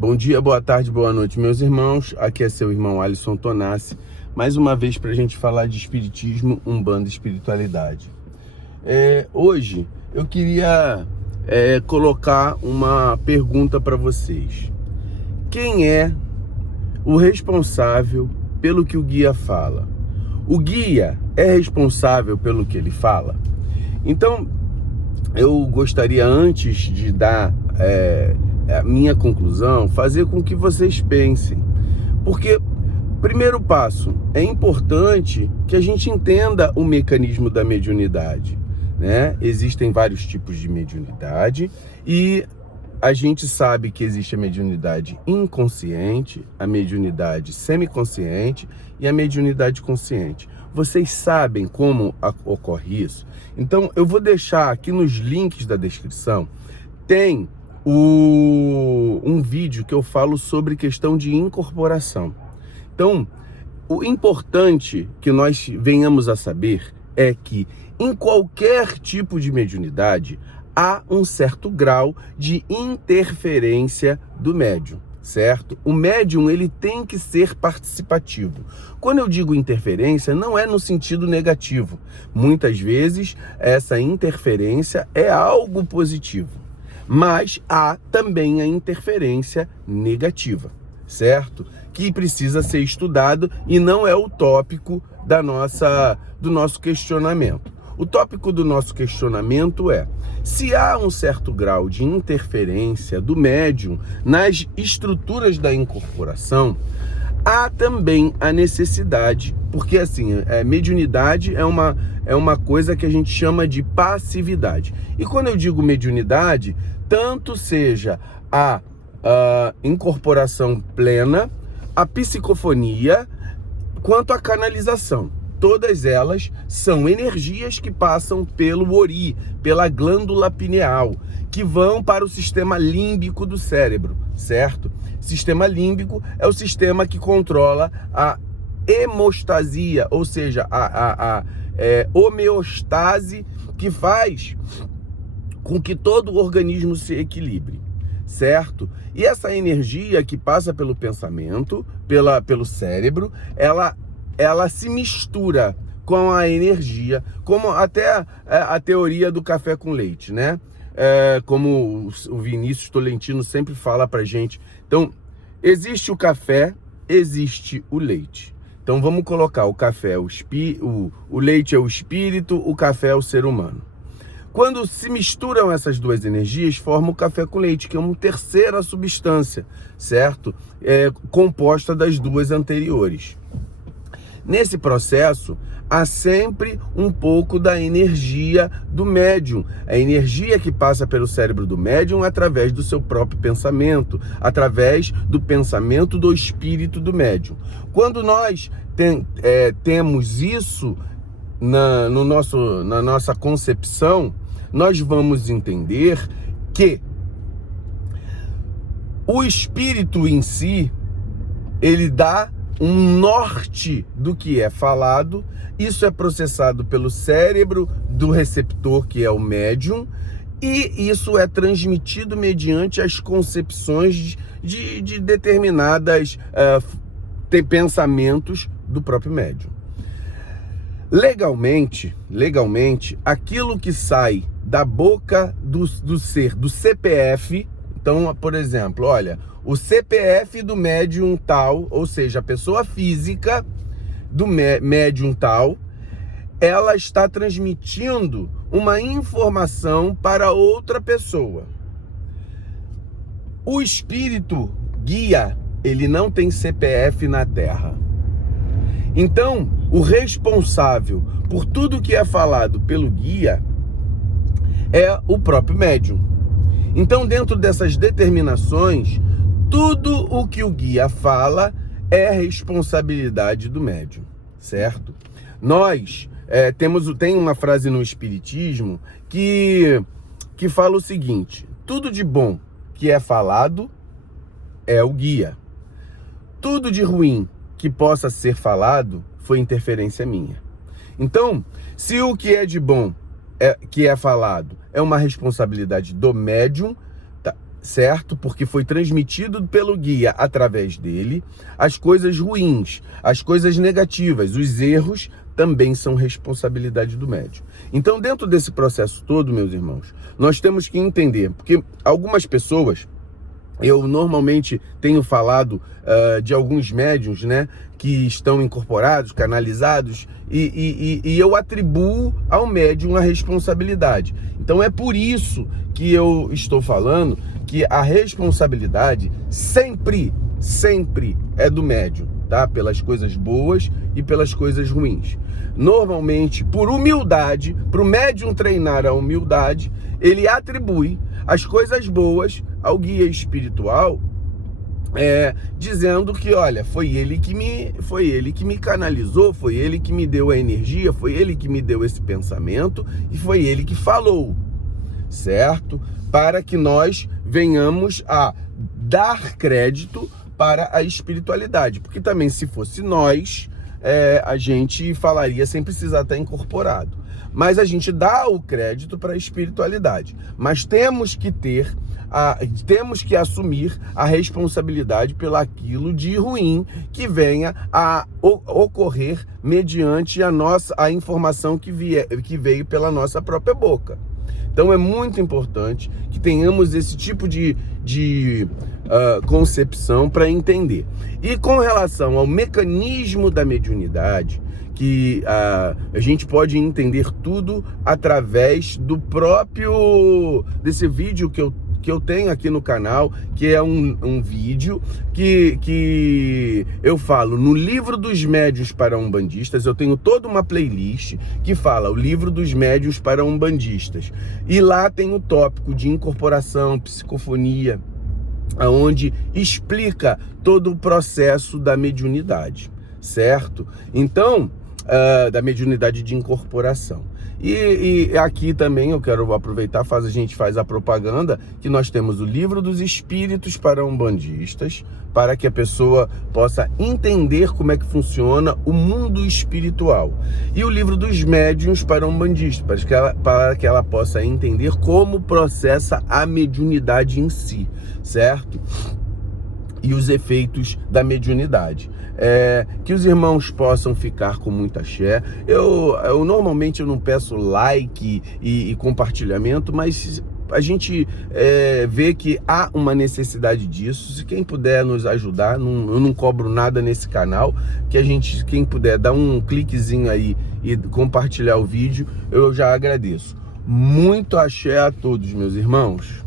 Bom dia, boa tarde, boa noite, meus irmãos. Aqui é seu irmão Alisson Tonassi, mais uma vez para a gente falar de espiritismo, umbanda e espiritualidade. Hoje eu queria colocar uma pergunta para vocês. Quem é o responsável pelo que o guia fala? O guia é responsável pelo que ele fala? Então, eu gostaria, antes de dar a minha conclusão, fazer com que vocês pensem. Porque, primeiro passo, é importante que a gente entenda o mecanismo da mediunidade, né? Existem vários tipos de mediunidade e a gente sabe que existe a mediunidade inconsciente, a mediunidade semiconsciente e a mediunidade consciente. Vocês sabem como ocorre isso? Então, eu vou deixar aqui nos links da descrição, tem um vídeo que eu falo sobre questão de incorporação. Então, o importante que nós venhamos a saber é que em qualquer tipo de mediunidade há um certo grau de interferência do médium, certo? O médium, ele tem que ser participativo. Quando eu digo interferência, não é no sentido negativo. Muitas vezes essa interferência é algo positivo, mas há também a interferência negativa, certo? Que precisa ser estudado e não é o tópico do nosso questionamento. O tópico do nosso questionamento é: se há um certo grau de interferência do médium nas estruturas da incorporação, há também a necessidade, porque assim, mediunidade é uma coisa que a gente chama de passividade. E quando eu digo mediunidade, tanto seja a incorporação plena, a psicofonia, quanto a canalização. Todas elas são energias que passam pelo ori, pela glândula pineal, que vão para o sistema límbico do cérebro, certo? Sistema límbico é o sistema que controla a hemostasia, ou seja, a homeostase, que faz com que todo o organismo se equilibre, certo? E essa energia que passa pelo pensamento, pelo cérebro, ela se mistura com a energia, como até a teoria do café com leite, né? Como o Vinícius Tolentino sempre fala pra gente. Então, existe o café, existe o leite. Então, vamos colocar o café, o leite é o espírito, o café é o ser humano. Quando se misturam essas duas energias, forma o café com leite, que é uma terceira substância, certo? Composta das duas anteriores. Nesse processo, há sempre um pouco da energia do médium, a energia que passa pelo cérebro do médium através do seu próprio pensamento, através do pensamento do espírito do médium. Quando nós temos isso na nossa concepção, nós vamos entender que o espírito em si, ele dá um norte do que é falado. Isso é processado pelo cérebro do receptor, que é o médium, e isso é transmitido mediante as concepções de determinadas pensamentos do próprio médium. Legalmente, aquilo que sai da boca do ser, do CPF, então, por exemplo, olha, o CPF do médium tal, ou seja, a pessoa física do médium tal, ela está transmitindo uma informação para outra pessoa. O espírito guia, ele não tem CPF na Terra. Então, o responsável por tudo que é falado pelo guia é o próprio médium. Então, dentro dessas determinações, tudo o que o guia fala é responsabilidade do médium, certo? Nós tem uma frase no Espiritismo que fala o seguinte: tudo de bom que é falado é o guia. Tudo de ruim que possa ser falado foi interferência minha. Então, se o que é de bom que é falado é uma responsabilidade do médium, tá, certo? Porque foi transmitido pelo guia através dele. As coisas ruins, as coisas negativas, os erros também são responsabilidade do médium. Então, dentro desse processo todo, meus irmãos, nós temos que entender, porque algumas pessoas, eu normalmente tenho falado de alguns médiuns, né, que estão incorporados, canalizados, e eu atribuo ao médium a responsabilidade. Então é por isso que eu estou falando que a responsabilidade sempre é do médium, tá? Pelas coisas boas e pelas coisas ruins. Normalmente, por humildade, para o médium treinar a humildade, ele atribui as coisas boas ao guia espiritual, dizendo que, olha, foi ele que me canalizou, foi ele que me deu a energia, foi ele que me deu esse pensamento e foi ele que falou, certo? Para que nós venhamos a dar crédito para a espiritualidade, porque também se fosse nós, a gente falaria sem precisar estar incorporado. Mas a gente dá o crédito para a espiritualidade. Mas temos que assumir a responsabilidade pelo aquilo de ruim que venha a ocorrer mediante a informação que veio pela nossa própria boca. Então é muito importante que tenhamos esse tipo de concepção para entender. E com relação ao mecanismo da mediunidade, que a gente pode entender tudo através desse vídeo que eu tenho aqui no canal, que é um vídeo que eu falo no Livro dos Médiuns para Umbandistas. Eu tenho toda uma playlist que fala o Livro dos Médiuns para Umbandistas. E lá tem o tópico de incorporação, psicofonia, onde explica todo o processo da mediunidade, certo? Então, da mediunidade de incorporação. E aqui também eu quero aproveitar, a gente faz a propaganda, que nós temos o Livro dos Espíritos para Umbandistas, para que a pessoa possa entender como é que funciona o mundo espiritual. E o Livro dos Médiuns para Umbandistas, para que ela possa entender como processa a mediunidade em si, certo? E os efeitos da mediunidade. Que os irmãos possam ficar com muita axé. Eu normalmente não peço like e compartilhamento, mas a gente vê que há uma necessidade disso. Se quem puder nos ajudar, eu não cobro nada nesse canal, quem puder dar um cliquezinho aí e compartilhar o vídeo, eu já agradeço. Muito axé a todos, meus irmãos.